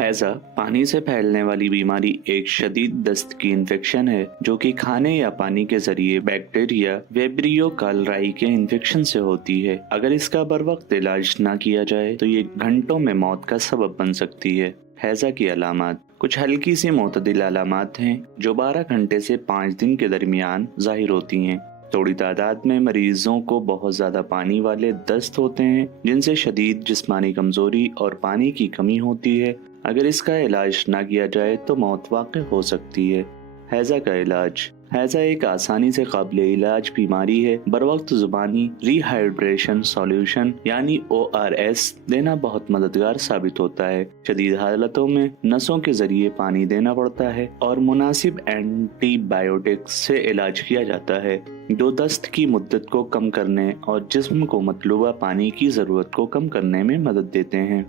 हैज़ा पानी से फैलने वाली बीमारी एक शदीद दस्त की इन्फेक्शन है जो कि खाने या पानी के जरिए बैक्टीरिया वेब्रियो कालराई के इन्फेक्शन से होती है। अगर इसका बर वक्त इलाज ना किया जाए तो ये घंटों में मौत का सबब बन सकती है। हैज़ा की अलामात कुछ हल्की सी मोतदिल अलामात हैं जो 12 घंटे से 5 दिन के दरमियान जाहिर होती हैं। थोड़ी तादाद में मरीजों को बहुत ज़्यादा पानी वाले दस्त होते हैं जिनसे शदीद जिस्मानी कमज़ोरी और पानी की कमी होती है। अगर इसका इलाज ना किया जाए तो मौत वाक़ई हो सकती है। हैज़ा का इलाज हैज़ा एक आसानी से काबिल इलाज बीमारी है। बर वक्त ज़ुबानी रिहाइड्रेशन सॉल्यूशन यानी ORS देना बहुत मददगार साबित होता है। शदीद हालतों में नसों के जरिए पानी देना पड़ता है और मुनासिब एंटीबायोटिक्स से इलाज किया जाता है जो दस्त की मुद्दत को कम करने और जिस्म को मतलूबा पानी की ज़रूरत को कम करने में मदद देते हैं।